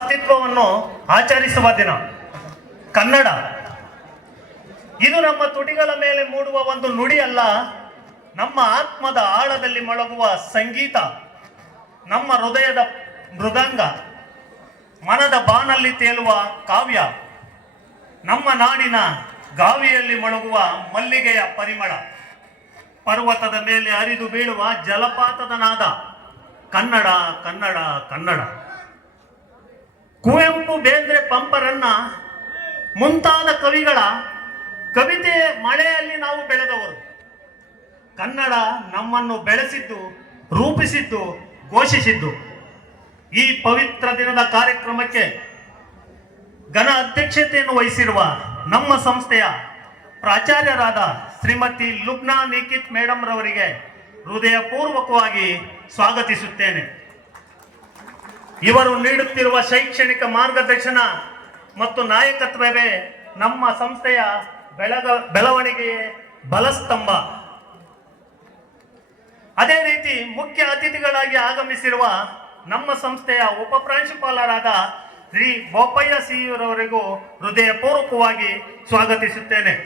ಅಸ್ತಿತ್ವವನ್ನು ಆಚರಿಸುವ ದಿನ ಕನ್ನಡ. ಇದು ನಮ್ಮ ತುಟಿಗಳ ಮೇಲೆ ಮೂಡುವ ಒಂದು ನುಡಿ ಅಲ್ಲ, ನಮ್ಮ ಆತ್ಮದ ಆಳದಲ್ಲಿ ಮೊಳಗುವ ಸಂಗೀತ, ನಮ್ಮ ಹೃದಯದ ಮೃದಂಗ, ಮನದ ಬಾನಲ್ಲಿ ತೇಲುವ ಕಾವ್ಯ, ನಮ್ಮ ನಾಡಿನ ಗಾವಿಯಲ್ಲಿ ಮೊಳಗುವ ಮಲ್ಲಿಗೆಯ ಪರಿಮಳ, ಪರ್ವತದ ಮೇಲೆ ಹರಿದು ಬೀಳುವ ಜಲಪಾತದ ನಾದ. ಕನ್ನಡ ಕನ್ನಡ ಕನ್ನಡ. ಕುವೆಂಪು, ಬೇಂದ್ರೆ, ಪಂಪರನ್ನ ಮುಂತಾದ ಕವಿಗಳ ಕವಿತೆ ಮಳೆಯಲ್ಲಿ ನಾವು ಬೆಳೆದವರು. ಕನ್ನಡ ನಮ್ಮನ್ನು ಬೆಳೆಸಿದ್ದು, ರೂಪಿಸಿದ್ದು, ಘೋಷಿಸಿದ್ದು. ಈ ಪವಿತ್ರ ದಿನದ ಕಾರ್ಯಕ್ರಮಕ್ಕೆ ಘನ ಅಧ್ಯಕ್ಷತೆಯನ್ನು ವಹಿಸಿರುವ ನಮ್ಮ ಸಂಸ್ಥೆಯ ಪ್ರಾಚಾರ್ಯರಾದ ಶ್ರೀಮತಿ ಲುಬ್ನಾ ನಿಖಿತ್ ಮೇಡಮ್ ರವರಿಗೆ ಹೃದಯಪೂರ್ವಕವಾಗಿ ಸ್ವಾಗತಿಸುತ್ತೇನೆ. ಇವರು ನೀಡುತ್ತಿರುವ ಶೈಕ್ಷಣಿಕ ಮಾರ್ಗದರ್ಶನ ಮತ್ತು ನಾಯಕತ್ವವೇ ನಮ್ಮ ಸಂಸ್ಥೆಯ ಬೆಳವಣಿಗೆಯ ಬಲಸ್ತಂಭ. ಅದೇ ರೀತಿ ಮುಖ್ಯ ಅತಿಥಿಗಳಾಗಿ ಆಗಮಿಸಿರುವ ನಮ್ಮ ಸಂಸ್ಥೆಯ ಉಪ ಪ್ರಾಂಶುಪಾಲರಾದ ಶ್ರೀ ಬೋಪಯ್ಯ ಸಿಯವರಿಗೂ ಹೃದಯಪೂರ್ವಕವಾಗಿ ಸ್ವಾಗತಿಸುತ್ತೇನೆ.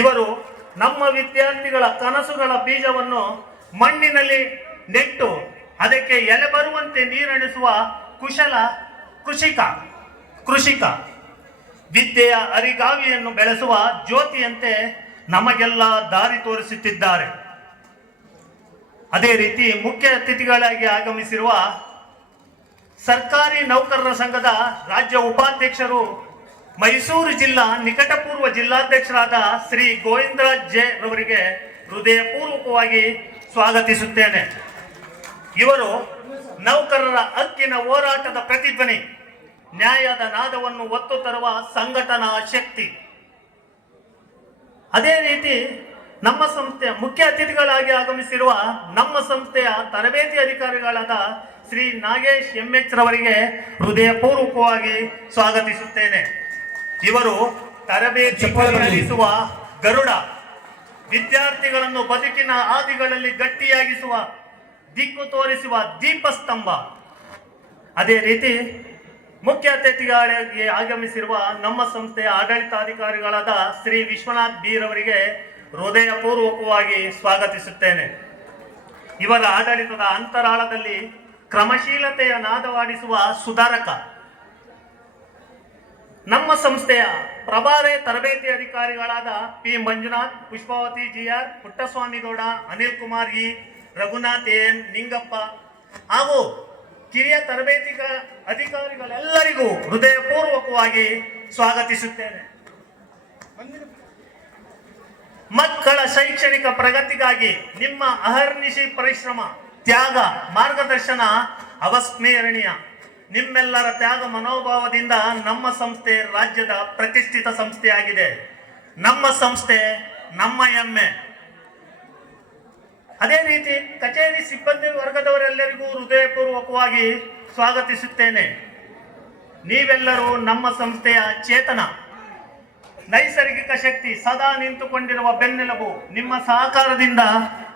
ಇವರು ನಮ್ಮ ವಿದ್ಯಾರ್ಥಿಗಳ ಕನಸುಗಳ ಬೀಜವನ್ನು ಮಣ್ಣಿನಲ್ಲಿ ನೆಟ್ಟು ಅದಕ್ಕೆ ಎಲೆ ಬರುವಂತೆ ನೀರಣಿಸುವ ಕುಶಲ ಕೃಷಿಕ. ವಿದ್ಯೆಯ ಅರಿಗಾವಿಯನ್ನು ಬೆಳೆಸುವ ಜ್ಯೋತಿಯಂತೆ ನಮಗೆಲ್ಲ ದಾರಿ ತೋರಿಸುತ್ತಿದ್ದಾರೆ. ಅದೇ ರೀತಿ ಮುಖ್ಯ ಅತಿಥಿಗಳಾಗಿ ಆಗಮಿಸಿರುವ ಸರ್ಕಾರಿ ನೌಕರರ ಸಂಘದ ರಾಜ್ಯ ಉಪಾಧ್ಯಕ್ಷರು, ಮೈಸೂರು ಜಿಲ್ಲಾ ನಿಕಟಪೂರ್ವ ಜಿಲ್ಲಾಧ್ಯಕ್ಷರಾದ ಶ್ರೀ ಗೋವಿಂದರಾಜ್ ಜೆ ರವರಿಗೆ ಹೃದಯಪೂರ್ವಕವಾಗಿ ಸ್ವಾಗತಿಸುತ್ತೇನೆ. ಇವರು ನೌಕರರ ಹಕ್ಕಿನ ಹೋರಾಟದ ಪ್ರತಿಧ್ವನಿ, ನ್ಯಾಯದ ನಾದವನ್ನು ಒತ್ತು ತರುವ ಸಂಘಟನಾ ಶಕ್ತಿ. ಅದೇ ರೀತಿ ನಮ್ಮ ಸಂಸ್ಥೆಯ ಮುಖ್ಯ ಅತಿಥಿಗಳಾಗಿ ಆಗಮಿಸಿರುವ ನಮ್ಮ ಸಂಸ್ಥೆಯ ತರಬೇತಿ ಅಧಿಕಾರಿಗಳಾದ ಶ್ರೀ ನಾಗೇಶ್ MH ರವರಿಗೆ ಹೃದಯಪೂರ್ವಕವಾಗಿ ಸ್ವಾಗತಿಸುತ್ತೇನೆ. ಇವರು ತರಬೇತಿ ನಡೆಸುವ ಗರುಡ, ವಿದ್ಯಾರ್ಥಿಗಳನ್ನು ಬದುಕಿನ ಹಾದಿಗಳಲ್ಲಿ ಗಟ್ಟಿಯಾಗಿಸುವ, ದಿಕ್ಕು ತೋರಿಸುವ ದೀಪಸ್ತಂಭ. ಅದೇ ರೀತಿ ಮುಖ್ಯ ಅತಿಥಿಗಳಾಗಿ ಆಗಮಿಸಿರುವ ನಮ್ಮ ಸಂಸ್ಥೆಯ ಆಡಳಿತಾಧಿಕಾರಿಗಳಾದ ಶ್ರೀ ವಿಶ್ವನಾಥ್ ಬಿ ರವರಿಗೆ ಹೃದಯಪೂರ್ವಕವಾಗಿ ಸ್ವಾಗತಿಸುತ್ತೇನೆ. ಇವರ ಆಡಳಿತದ ಅಂತರಾಳದಲ್ಲಿ ಕ್ರಮಶೀಲತೆಯ ನಾದವಾಡಿಸುವ ಸುಧಾರಕ. ನಮ್ಮ ಸಂಸ್ಥೆಯ ಪ್ರಭಾರಿ ತರಬೇತಿ ಅಧಿಕಾರಿಗಳಾದ P Manjunath, Pushpavathi GR, Puttaswamy Gowda, Anil Kumar E, Raghunath N, Ningappa ಹಾಗೂ ಕಿರಿಯ ತರಬೇತಿ ಅಧಿಕಾರಿಗಳೆಲ್ಲರಿಗೂ ಹೃದಯಪೂರ್ವಕವಾಗಿ ಸ್ವಾಗತಿಸುತ್ತೇನೆ. ಮಕ್ಕಳ ಶೈಕ್ಷಣಿಕ ಪ್ರಗತಿಗಾಗಿ ನಿಮ್ಮ ಅಹರ್ನಿಶಿ ಪರಿಶ್ರಮ, ತ್ಯಾಗ, ಮಾರ್ಗದರ್ಶನ ಅವಿಸ್ಮರಣೀಯ. ನಿಮ್ಮೆಲ್ಲರ ತ್ಯಾಗ ಮನೋಭಾವದಿಂದ ನಮ್ಮ ಸಂಸ್ಥೆ ರಾಜ್ಯದ ಪ್ರತಿಷ್ಠಿತ ಸಂಸ್ಥೆಯಾಗಿದೆ. ನಮ್ಮ ಸಂಸ್ಥೆ ನಮ್ಮ ಹೆಮ್ಮೆ. ಅದೇ ರೀತಿ ಕಚೇರಿ ಸಿಬ್ಬಂದಿ ವರ್ಗದವರೆಲ್ಲರಿಗೂ ಹೃದಯಪೂರ್ವಕವಾಗಿ ಸ್ವಾಗತಿಸುತ್ತೇನೆ. ನೀವೆಲ್ಲರೂ ನಮ್ಮ ಸಂಸ್ಥೆಯ ಚೇತನ, ನೈಸರ್ಗಿಕ ಶಕ್ತಿ, ಸದಾ ನಿಂತುಕೊಂಡಿರುವ ಬೆನ್ನೆಲುಬು. ನಿಮ್ಮ ಸಹಕಾರದಿಂದ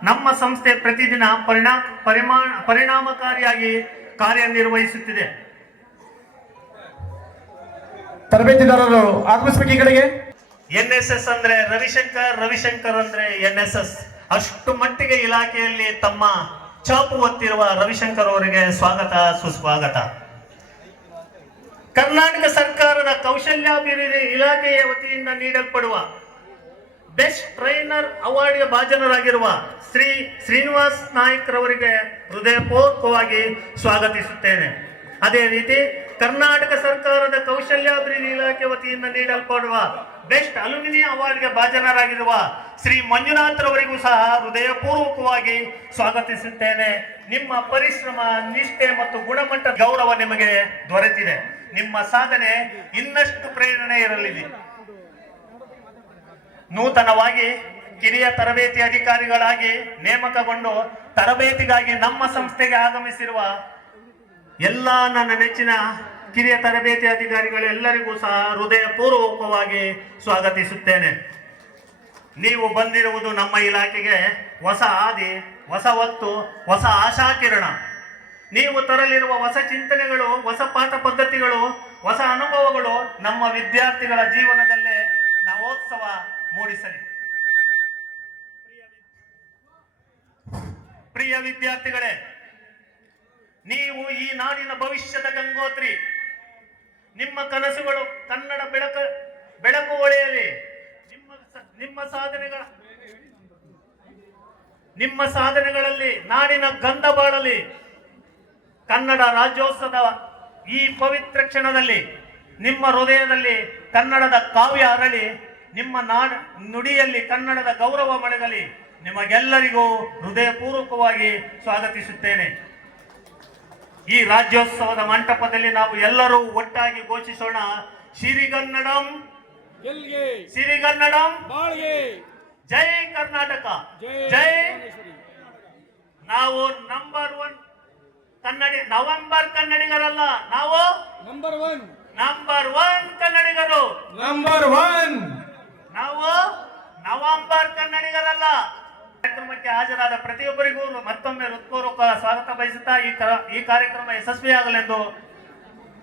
ನಮ್ಮ ಸಂಸ್ಥೆ ಪ್ರತಿದಿನ ಪರಿಣಾಮಕಾರಿಯಾಗಿ ಕಾರ್ಯನಿರ್ವಹಿಸುತ್ತಿದೆ. ತರಬೇತಿದಾರರು ಆಗಮಿಸಬೇಕು ಈ ಕಡೆಗೆ. NSS ಅಂದ್ರೆ ರವಿಶಂಕರ್ ಅಂದ್ರೆ NSS. ಅಷ್ಟು ಮಟ್ಟಿಗೆ ಇಲಾಖೆಯಲ್ಲಿ ತಮ್ಮ ಚಾಪು ಹೊತ್ತಿರುವ ರವಿಶಂಕರ್ ಅವರಿಗೆ ಸ್ವಾಗತ, ಸುಸ್ವಾಗತ. ಕರ್ನಾಟಕ ಸರ್ಕಾರದ ಕೌಶಲ್ಯಾಭಿವೃದ್ಧಿ ಇಲಾಖೆಯ ವತಿಯಿಂದ ನೀಡಲ್ಪಡುವ ಬೆಸ್ಟ್ ಟ್ರೈನರ್ ಅವಾರ್ಡ್ಗೆ ಭಾಜನರಾಗಿರುವ ಶ್ರೀ ಶ್ರೀನಿವಾಸ್ ನಾಯ್ಕ್ ರವರಿಗೆ ಹೃದಯಪೂರ್ವಕವಾಗಿ ಸ್ವಾಗತಿಸುತ್ತೇನೆ. ಅದೇ ರೀತಿ ಕರ್ನಾಟಕ ಸರ್ಕಾರದ ಕೌಶಲ್ಯಾಭಿವೃದ್ಧಿ ಇಲಾಖೆ ವತಿಯಿಂದ ನೀಡಲ್ಪಡುವ ಬೆಸ್ಟ್ ಅಲ್ಯುಮಿನಿ ಅವಾರ್ಡ್ಗೆ ಭಾಜನರಾಗಿರುವ ಶ್ರೀ ಮಂಜುನಾಥ್ ರವರಿಗೂ ಸಹ ಹೃದಯಪೂರ್ವಕವಾಗಿ ಸ್ವಾಗತಿಸುತ್ತೇನೆ. ನಿಮ್ಮ ಪರಿಶ್ರಮ, ನಿಷ್ಠೆ ಮತ್ತು ಗುಣಮಟ್ಟ ಗೌರವ ನಿಮಗೆ ದೊರೆತಿದೆ. ನಿಮ್ಮ ಸಾಧನೆ ಇನ್ನಷ್ಟು ಪ್ರೇರಣೆ ಇರಲಿದೆ. ನೂತನವಾಗಿ ಕಿರಿಯ ತರಬೇತಿ ಅಧಿಕಾರಿಗಳಾಗಿ ನೇಮಕಗೊಂಡು ತರಬೇತಿಗಾಗಿ ನಮ್ಮ ಸಂಸ್ಥೆಗೆ ಆಗಮಿಸಿರುವ ಎಲ್ಲ ನನ್ನ ನೆಚ್ಚಿನ ಕಿರಿಯ ತರಬೇತಿ ಅಧಿಕಾರಿಗಳೆಲ್ಲರಿಗೂ ಸಹ ಹೃದಯಪೂರ್ವಕವಾಗಿ ಸ್ವಾಗತಿಸುತ್ತೇನೆ. ನೀವು ಬಂದಿರುವುದು ನಮ್ಮ ಇಲಾಖೆಗೆ ಹೊಸ ಹಾದಿ, ಹೊಸ ಹೊತ್ತು, ಹೊಸ ಆಶಾಕಿರಣ. ನೀವು ತರಲಿರುವ ಹೊಸ ಚಿಂತನೆಗಳು, ಹೊಸ ಪಾಠ ಪದ್ಧತಿಗಳು, ಹೊಸ ಅನುಭವಗಳು ನಮ್ಮ ವಿದ್ಯಾರ್ಥಿಗಳ ಜೀವನದಲ್ಲೇ ನವೋತ್ಸವ ಮೂಡಿಸಲಿ. ಪ್ರಿಯ ವಿದ್ಯಾರ್ಥಿಗಳೇ, ನೀವು ಈ ನಾಡಿನ ಭವಿಷ್ಯದ ಗಂಗೋತ್ರಿ. ನಿಮ್ಮ ಕನಸುಗಳು ಕನ್ನಡ ಬೆಳಕು ಹೊಳೆಯಲಿ. ನಿಮ್ಮ ಸಾಧನೆಗಳಲ್ಲಿ ನಾಡಿನ ಗಂಧ ಬಾಳಲಿ. ಕನ್ನಡ ರಾಜ್ಯೋತ್ಸವದ ಈ ಪವಿತ್ರ ಕ್ಷಣದಲ್ಲಿ ನಿಮ್ಮ ಹೃದಯದಲ್ಲಿ ಕನ್ನಡದ ಕಾವ್ಯ ಅರಳಿ, ನಿಮ್ಮ ನುಡಿಯಲ್ಲಿ ಕನ್ನಡದ ಗೌರವ ಮಳೆಗಲಿ. ನಿಮಗೆಲ್ಲರಿಗೂ ಹೃದಯಪೂರ್ವಕವಾಗಿ ಸ್ವಾಗತಿಸುತ್ತೇನೆ. ಈ ರಾಜ್ಯೋತ್ಸವದ ಮಂಟಪದಲ್ಲಿ ನಾವು ಎಲ್ಲರೂ ಒಟ್ಟಾಗಿ ಘೋಷಿಸೋಣ, ಸಿರಿಗನ್ನಡಂ ಸಿರಿಗನ್ನಡಂ, ಜೈ ಕರ್ನಾಟಕ, ಜೈ. ನಾವು ನವಂಬರ್ ಕನ್ನಡಿಗರಲ್ಲ, ನಾವು ನಂಬರ್ ಒನ್ ಕನ್ನಡಿಗರು. ನಾವು ನವಂಬರ್ ಕನ್ನಡಿಗರಲ್ಲ. ಕಾರ್ಯಕ್ರಮಕ್ಕೆ ಹಾಜರಾದ ಪ್ರತಿಯೊಬ್ಬರಿಗೂ ಮತ್ತೊಮ್ಮೆ ಹೃತ್ಪೂರ್ವಕ ಸ್ವಾಗತ ಬಯಸುತ್ತಾ ಈ ಕಾರ್ಯಕ್ರಮ ಯಶಸ್ವಿಯಾಗಲೆಂದು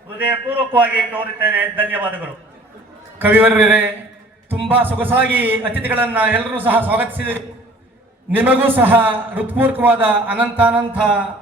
ಹೃದಯಪೂರ್ವಕವಾಗಿ ಕೋರುತ್ತೇನೆ. ಧನ್ಯವಾದಗಳು. ಕವಿವರ್ಯರೇ, ತುಂಬಾ ಸೊಗಸಾಗಿ ಅತಿಥಿಗಳನ್ನ ಎಲ್ಲರೂ ಸಹ ಸ್ವಾಗತಿಸಿದೆ. ನಿಮಗೂ ಸಹ ಹೃತ್ಪೂರ್ವಕವಾದ ಅನಂತಾನಂತ